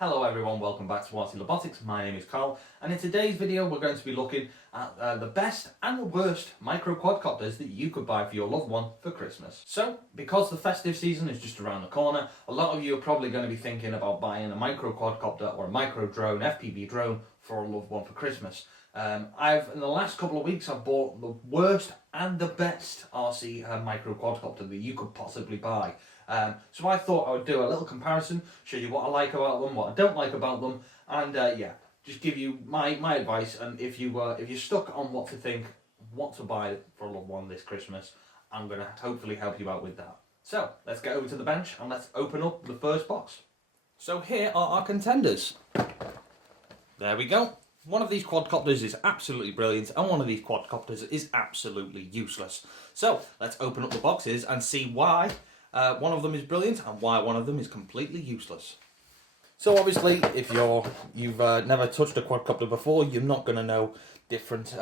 Hello everyone, welcome back to RC Robotics. My name is Carl, and in today's video we're going to be looking at the best and the worst micro quadcopters that you could buy for your loved one for Christmas. So, because the festive season is just around the corner, a lot of you are probably going to be thinking about buying a micro quadcopter or a micro drone, FPV drone, for a loved one for Christmas. In the last couple of weeks, I've bought the worst and the best RC micro quadcopter that you could possibly buy. So I thought I would do a little comparison, show you what I like about them, what I don't like about them, and just give you my advice. And if you're stuck on what to think, what to buy for a loved one this Christmas, I'm going to hopefully help you out with that. So let's get over to the bench and let's open up the first box. So here are our contenders. There we go. One of these quadcopters is absolutely brilliant and one of these quadcopters is absolutely useless. So let's open up the boxes and see why one of them is brilliant and why one of them is completely useless. So obviously, if you've never touched a quadcopter before, you're not going to know different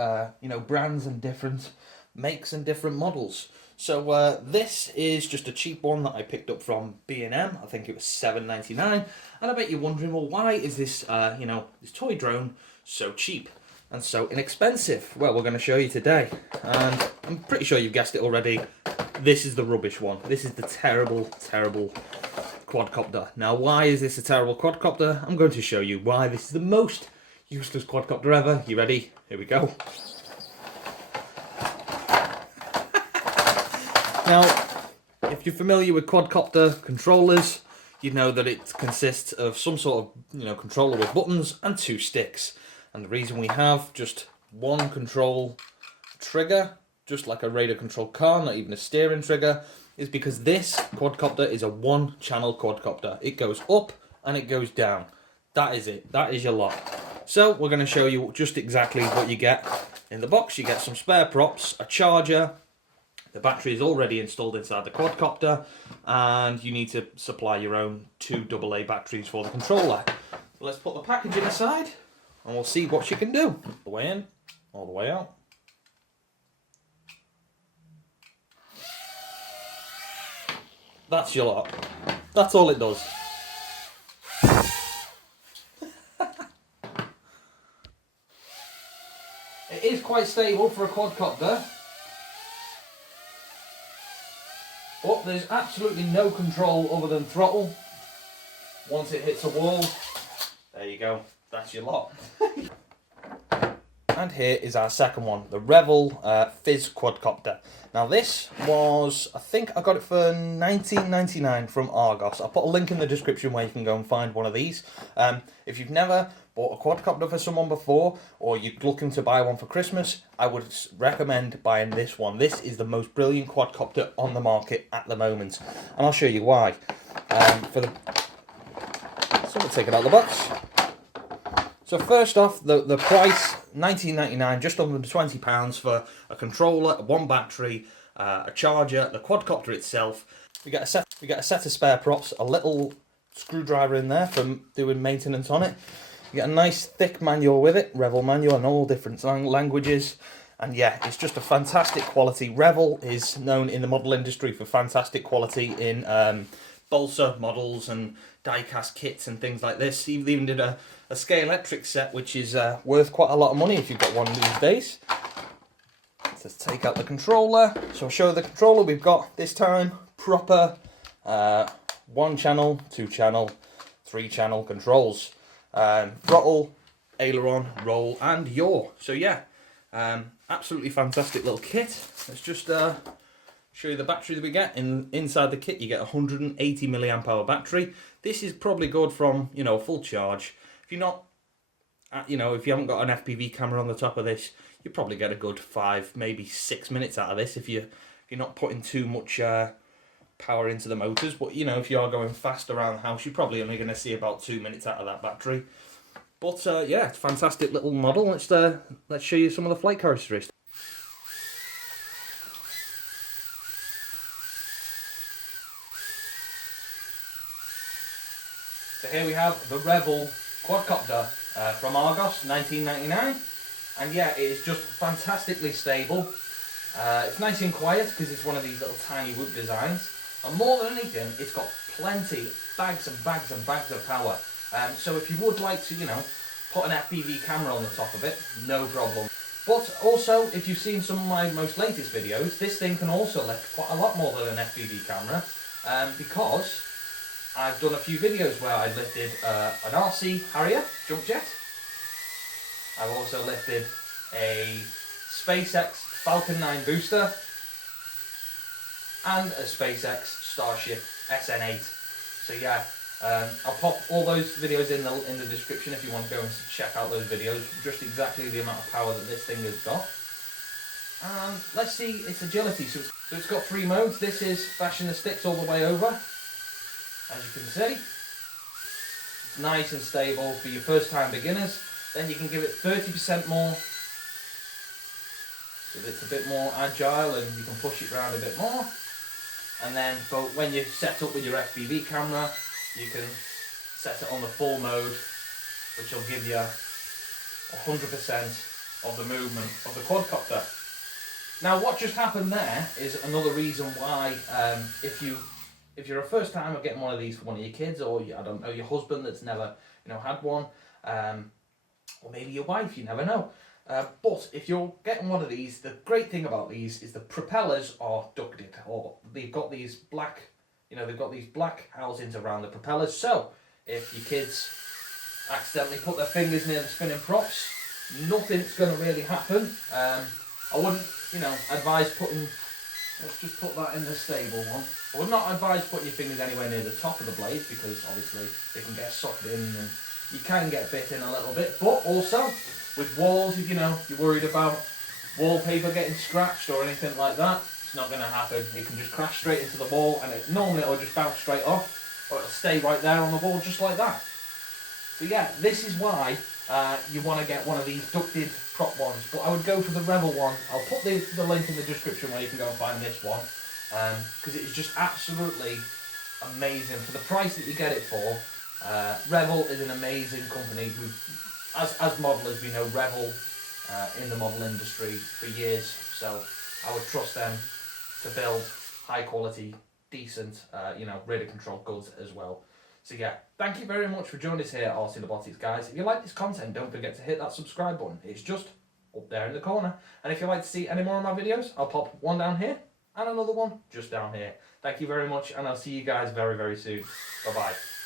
brands and different makes and different models. So this is just a cheap one that I picked up from B&M. I think it was $7.99, and I bet you're wondering, well, why is this this toy drone so cheap and so inexpensive? Well, we're going to show you today, and I'm pretty sure you've guessed it already. This is the rubbish one. This is the terrible, terrible quadcopter. Now, why is this a terrible quadcopter? I'm going to show you why this is the most useless quadcopter ever. You ready? Here we go. Now, if you're familiar with quadcopter controllers, you know that it consists of some sort of controller with buttons and two sticks. And the reason we have just one control trigger, just like a radar controlled car, not even a steering trigger, is because this quadcopter is a one-channel quadcopter. It goes up and it goes down. That is it. That is your lot. So we're going to show you just exactly what you get in the box. You get some spare props, a charger. The battery is already installed inside the quadcopter, and you need to supply your own 2 AA batteries for the controller. So let's put the packaging aside and we'll see what you can do. All the way in, all the way out. That's your lot. That's all it does. It is quite stable for a quadcopter, but there's absolutely no control other than throttle. Once it hits a wall, there you go. That's your lot. And here is our second one, the Revell Fizz quadcopter. Now this was, I think I got it for $19.99 from Argos. I'll put a link in the description where you can go and find one of these. If you've never bought a quadcopter for someone before, or you're looking to buy one for Christmas, I would recommend buying this one. This is the most brilliant quadcopter on the market at the moment, and I'll show you why. So we'll take it out of the box. So first off, the price, $19.99, just under £20 for a controller, one battery, a charger, the quadcopter itself. We get a set of spare props, a little screwdriver in there from doing maintenance on it. You get a nice thick manual with it, Revell manual in all different languages. And yeah, it's just a fantastic quality. Revell is known in the model industry for fantastic quality in balsa models and die-cast kits and things like this. He even did a Scalextric set, which is worth quite a lot of money if you've got one these days. Let's take out the controller. So I'll show you the controller we've got this time. Proper 1-channel, 2-channel, 3-channel controls. Throttle, aileron, roll and yaw. So yeah, absolutely fantastic little kit. Let's just show you the battery that we get. Inside the kit you get a 180 milliamp hour battery. This is probably good from a full charge. If you're not, if you haven't got an FPV camera on the top of this, you probably get a good 5, maybe 6 minutes out of this if you're not putting too much power into the motors. But if you are going fast around the house, you're probably only going to see about 2 minutes out of that battery. But yeah, it's a fantastic little model. Let's show you some of the flight characteristics. So here we have the Revell quadcopter from Argos, $19.99, and yeah, it is just fantastically stable. It's nice and quiet because it's one of these little tiny whoop designs, and more than anything, it's got plenty, bags and bags and bags of power. So if you would like to, put an FPV camera on the top of it, no problem. But also, if you've seen some of my most latest videos, this thing can also lift quite a lot more than an FPV camera, because I've done a few videos where I lifted an RC Harrier jump jet. I've also lifted a SpaceX Falcon 9 booster and a SpaceX Starship SN8. So yeah, I'll pop all those videos in the description if you want to go and check out those videos, just exactly the amount of power that this thing has got. And let's see its agility. So it's got 3 modes. This is bashing the sticks all the way over, as you can see. It's nice and stable for your first time beginners. Then you can give it 30% more, so that it's a bit more agile and you can push it around a bit more. And then for when you set up with your FPV camera, you can set it on the full mode, which will give you 100% of the movement of the quadcopter. Now what just happened there is another reason why, if you're a first timer getting one of these for one of your kids, or I don't know, your husband that's never had one, or maybe your wife, you never know. But if you're getting one of these, the great thing about these is the propellers are ducted, or they've got these black, housings around the propellers. So if your kids accidentally put their fingers near the spinning props, nothing's going to really happen. I wouldn't, advise putting. Let's just put that in the stable one. I would not advise putting your fingers anywhere near the top of the blade, because obviously they can get sucked in and you can get bit in a little bit. But also with walls, if you're worried about wallpaper getting scratched or anything like that, it's not going to happen. It can just crash straight into the wall, and normally it'll just bounce straight off, or it'll stay right there on the wall just like that. So yeah, this is why you want to get one of these ducted prop ones. But I would go for the Revell one. I'll put the link in the description where you can go and find this one, because it is just absolutely amazing for the price that you get it for. Revell is an amazing company. As modelers, we know Revell in the model industry for years, so I would trust them to build high quality, decent, radar controlled goods as well. So yeah, thank you very much for joining us here at RC Robotics, guys. If you like this content, don't forget to hit that subscribe button. It's just up there in the corner. And if you'd like to see any more of my videos, I'll pop one down here and another one just down here. Thank you very much, and I'll see you guys very, very soon. Bye-bye.